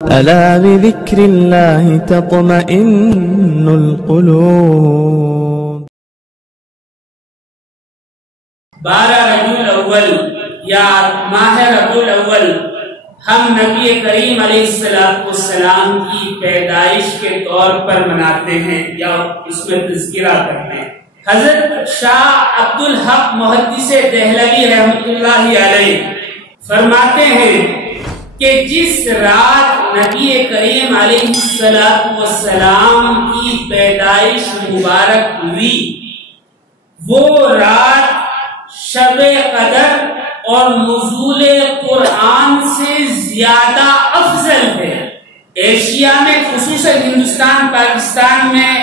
ألا بذكر الله تطمئن القلوب۔ 12 ربیع الاول یا ماہ ربیع الاول ہم نبی کریم علیہ السلام کی پیدائش کے طور پر مناتے ہیں یا اس میں تذکرہ کرتے ہیں۔ حضرت شاہ عبدالحق محدث دہلوی رحمۃ اللہ علیہ فرماتے ہیں کہ جس رات نبی کریم علیہ السلام کی پیدائش مبارک ہوئی وہ رات شب قدر اور نزول قرآن سے زیادہ افضل ہے۔ ایشیا میں خصوصاً ہندوستان پاکستان میں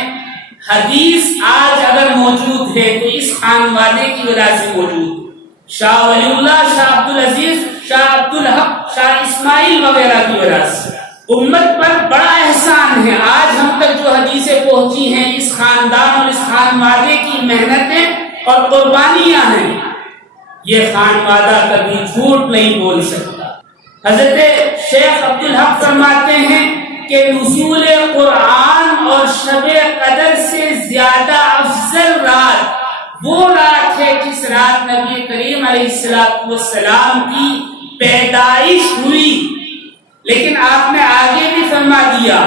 حدیث آج اگر موجود ہے تو اس خانوادے کی وجہ سے موجود ہے۔ شاہ ولی اللہ، شاہ عبدالعزیز، شاہ عبدالحق، شاہ اسماعیل وغیرہ کی وجہ سے امت پر بڑا احسان ہے۔ آج ہم تک جو حدیثیں پہنچی ہیں اس خاندان اور اس خانوادے کی محنتیں اور قربانیاں ہیں، یہ خانوادہ کبھی جھوٹ نہیں بول سکتا۔ حضرت شیخ عبدالحق فرماتے ہیں کہ نزول قرآن اور شب قدر سے زیادہ افضل رات وہ رات ہے جس رات نبی کریم علیہ السلام کی پیدائش ہوئی۔ لیکن آپ نے آگے بھی فرما دیا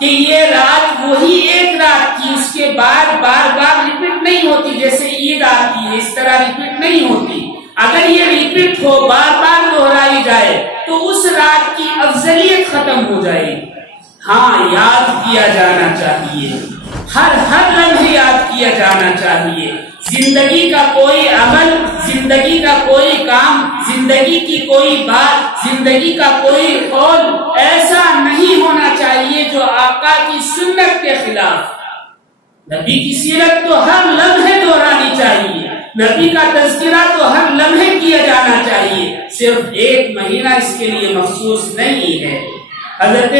کہ یہ رات وہی ایک رات تھی، اس کے بعد بار بار ریپیٹ نہیں ہوتی، جیسے عید آتی ہے اس طرح ریپیٹ نہیں ہوتی۔ اگر یہ ریپیٹ ہو، بار بار دہرائی جائے تو اس رات کی افضلیت ختم ہو جائے گی۔ ہاں، یاد کیا جانا چاہیے، ہر لمحے یاد کیا جانا چاہیے۔ زندگی کا کوئی عمل، زندگی کا کوئی کام، زندگی کی کوئی بات، زندگی کا کوئی قول ایسا نہیں ہونا چاہیے جو آقا کی سنت کے خلاف۔ نبی کی سیرت تو ہر لمحے دہرانی چاہیے، نبی کا تذکرہ تو ہر لمحے کیا جانا چاہیے، صرف ایک مہینہ اس کے لیے مخصوص نہیں ہے۔ حضرت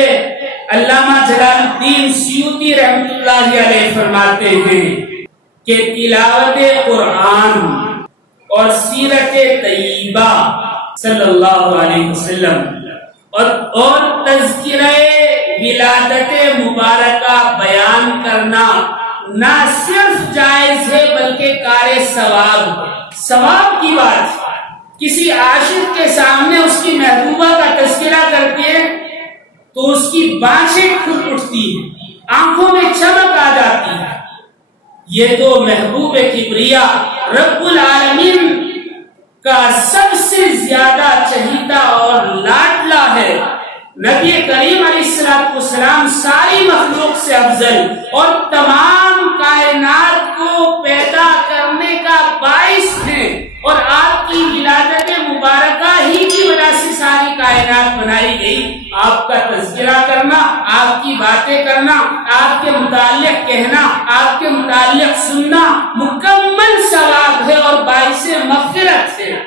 علامہ جلال الدین سیوطی رحمۃ اللہ علیہ فرماتے ہیں کہ تلاوت قرآن اور سیرت طیبہ صلی اللہ علیہ وسلم اور تذکرہ ولادت مبارکہ بیان کرنا نہ صرف جائز ہے بلکہ کار ثواب کی بات۔ کسی عاشق کے سامنے اس کی محبوبہ کا تذکرہ کرتے ہیں تو اس کی بانشیں کھل اٹھتی ہیں، آنکھوں میں چمک آ جاتی ہے۔ یہ تو محبوب کبریا رب العالمین کا سب سے زیادہ چہیتا اور لاڈلا ہے۔ نبی کریم علیہ السلام ساری مخلوق سے افضل اور تمام کائنات کو پیدا کرنے کا باعث ہیں، اور آپ کی ولادت مبارکہ ہی کی وجہ سے ساری کائنات بنائی گئی۔ آپ کا تذکرہ کرنا، آپ کی باتیں کرنا، آپ کے متعلق کہنا، آپ کے متعلق سننا مکمل ثواب ہے اور باعث مغفرت ہے۔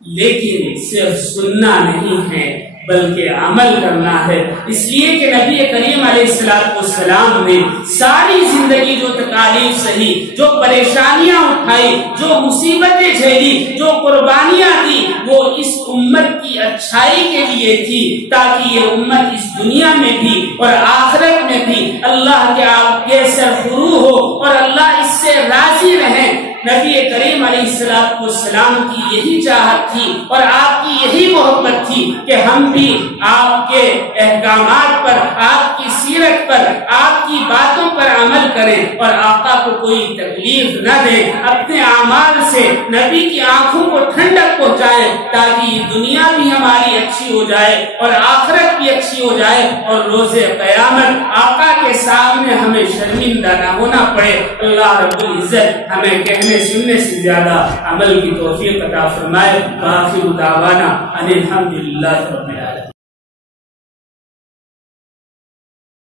لیکن صرف سننا نہیں ہے بلکہ عمل کرنا ہے۔ اس لیے کہ نبی کریم علیہ السلام نے ساری زندگی جو تکالیف سہی، جو پریشانیاں اٹھائی، جو مصیبتیں جھیلی، جو قربانیاں دی، وہ اس امت کی اچھائی کے لیے تھی، تاکہ یہ امت اس دنیا میں بھی اور آخرت میں بھی اللہ کے آگے سرفرو ہو اور اللہ اس سے راضی رہے۔ نبی کریم علیہ السلام کی یہی چاہت تھی اور آپ کی یہی محبت تھی کہ ہم بھی آپ کے احکامات پر، آپ کی سیرت پر، آپ کی باتوں پر عمل کریں اور آقا کو کوئی تکلیف نہ دیں، اپنے اعمال سے نبی کی آنکھوں کو ٹھنڈک پہنچائیں تاکہ یہ دنیا بھی ہماری اچھی ہو جائے اور آخرت بھی اچھی ہو جائے اور روز قیامت آقا کے سامنے ہمیں شرمندہ نہ ہونا پڑے۔ اللہ رب العزت ہمیں کہنے سننے سے زیادہ عمل کی توفیق عطا فرمائے۔ آخر دعوانا ان الحمد للہ رب العالمین۔